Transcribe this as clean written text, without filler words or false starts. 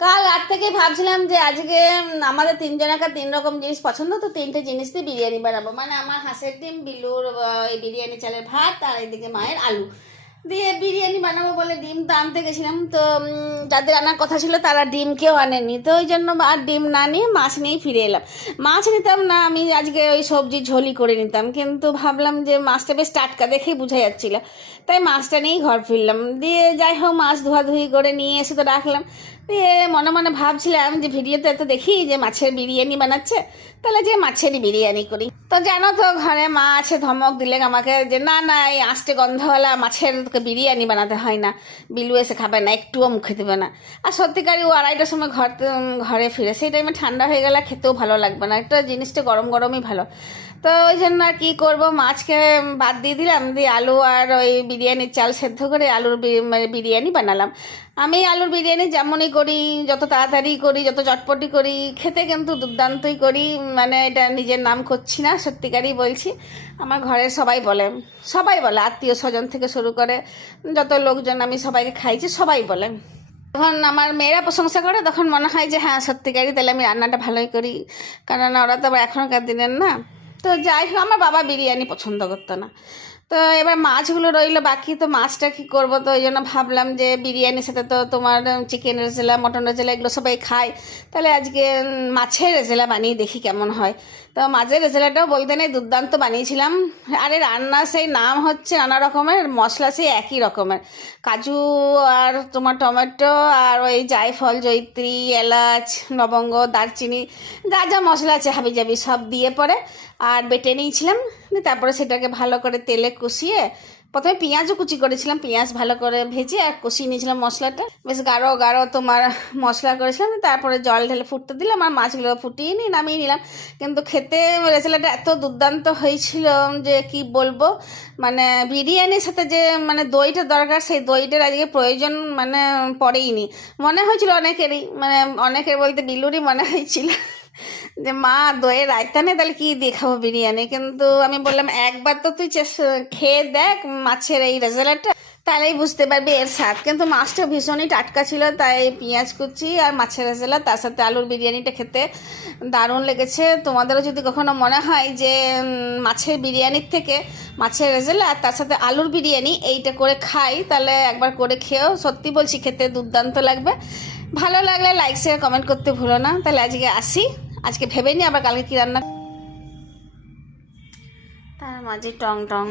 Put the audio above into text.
কাল রাত থেকে ভাবছিলাম যে আজকে আমাদের তিনজনের তিন রকম জিনিস পছন্দ, তো তিনটে জিনিস দিয়ে বিরিয়ানি বানাবো। মানে আমার হাঁসের ডিম, বিলুর এই বিরিয়ানি চালের ভাত, আর এদিকে মায়ের আলু দিয়ে বিরিয়ানি বানাবো বলে ডিম তো আনতে গেছিলাম। তো যাদের আনার কথা ছিল তারা ডিম কেউ আনেনি, তো ওই জন্য আর ডিম না নিয়ে মাছ নিয়েই ফিরে এলাম। মাছ নিতাম না, আমি আজকে ওই সবজি ঝোলই করে নিতাম, কিন্তু ভাবলাম যে মাছটা বেশ টাটকা দেখেই বোঝা যাচ্ছিল, তাই মাছটা নিয়েই ঘর ফিরলাম। দিয়ে যাই হোক মাছ ধোয়াধুয়ি করে নিয়ে এসে তো রাখলাম। দিয়ে মনে মনে ভাবছিলাম যে ভিডিওতে এত দেখি যে মাছের বিরিয়ানি বানাচ্ছে, তাহলে যে মাছেরই বিরিয়ানি করি। তো জানো তো ঘরে মা আছে, ধমক দিলে আমাকে যে না না এই আঁশটে গন্ধওয়ালা মাছের বিরিয়ানি বানাতে হয় না, বিলু এসে খাবে না, একটুও মুখে দেবে না। আর সত্যিকারই ও 2:30টার সময় ঘরে ফিরে, সেই টাইমে ঠান্ডা হয়ে গেলে খেতেও ভালো লাগবে না, একটা জিনিসটা গরম গরমই ভালো। তো ওই জন্য আর কী করবো, মাছকে বাদ দিয়ে দিলাম, দিয়ে আলু আর ওই বিরিয়ানির চাল সেদ্ধ করে আলুর বিরিয়ানি বানালাম। আমি আলুর বিরিয়ানি যেমনই করি, যত তাড়াতাড়ি করি, যত চটপটি করি, খেতে কিন্তু দুর্দান্তই করি। মানে এটা নিজের নাম করছি না, সত্যিকারই বলছি। আমার ঘরের সবাই বলে আত্মীয় স্বজন থেকে শুরু করে যত লোকজন আমি সবাইকে খাইছি, সবাই বলে। তখন আমার মেয়েরা প্রশংসা করে, তখন মনে হয় যে হ্যাঁ সত্যিকারই তাহলে আমি রান্নাটা ভালোই করি, কারণ ওরা তো আবার এখনকার দিনের না। তো যাই হোক, আমার বাবা বিরিয়ানি পছন্দ করতো না। তো এবার মাছগুলো রইলো বাকি, তো মাছটা কী করবো, তো ওই জন্য ভাবলাম যে বিরিয়ানির সাথে তো তোমার চিকেন রেজালা, মটন রেজালা এগুলো সবাই খায়, তাহলে আজকে মাছের রেজালা বানিয়ে দেখি কেমন হয়। তো মাছের রেজালাটাও বলতে নেই, দুর্দান্ত বানিয়েছিলাম। আরে রান্না সেই নাম হচ্ছে নানা রকমের, মশলা সেই একই রকমের, কাজু আর তোমার টমেটো আর ওই জায়ফল, জয়িত্রী, এলাচ, লবঙ্গ, দারচিনি, যা যা মশলা আছে হাবিজাবি সব দিয়ে পরে আর বেটে নিয়েছিলাম। তারপরে সেটাকে ভালো করে তেলে কষিয়ে, প্রথমে পেঁয়াজও কুচি করেছিলাম, পেঁয়াজ ভালো করে ভেজে আর কষিয়ে নিয়েছিলাম মশলাটা, বেশ গাঢ় গাঢ় তোমার মশলা করেছিলাম। তারপরে জল ঢেলে ফুটতে দিলাম আর মাছগুলো ফুটিয়ে নিয়ে নামিয়ে নিলাম। কিন্তু খেতে রেজালাটা এত দুর্দান্ত হয়েছিল যে কি বলবো, মানে বিরিয়ানির সাথে যে মানে দইটা দরকার, সেই দইটার আজকে প্রয়োজন মানে পড়েইনি। মনে হয়েছিল অনেকেরই, মানে অনেকের বলতে বিলুরই মনে হয়েছিল যে মা দইয়ের রায়তা নেই, তাহলে কি দেখাবো বিরিয়ানি। কিন্তু আমি বললাম একবার তো তুই খেয়ে দেখ মাছের এই রেজালাটা, তাহলেই বুঝতে পারবি এর স্বাদ। কিন্তু মাছটা ভীষণই টাটকা ছিল, তাই পেঁয়াজ কুচি আর মাছের রেজালা তার সাথে আলুর বিরিয়ানিটা খেতে দারুণ লেগেছে। তোমাদেরও যদি কখনো মনে হয় যে মাছের বিরিয়ানির থেকে মাছের রেজালা আর তার সাথে আলুর বিরিয়ানি এইটা করে খাই, তাহলে একবার করে খেয়েও, সত্যি বলছি খেতে দুর্দান্ত লাগবে। ভালো লাগলে লাইক শেয়ার কমেন্ট করতে ভুলো না। তাহলে আজকে আসি, আজকে ভেবে নি আবার কালকে কি রান্না। তার মাঝে টং টং।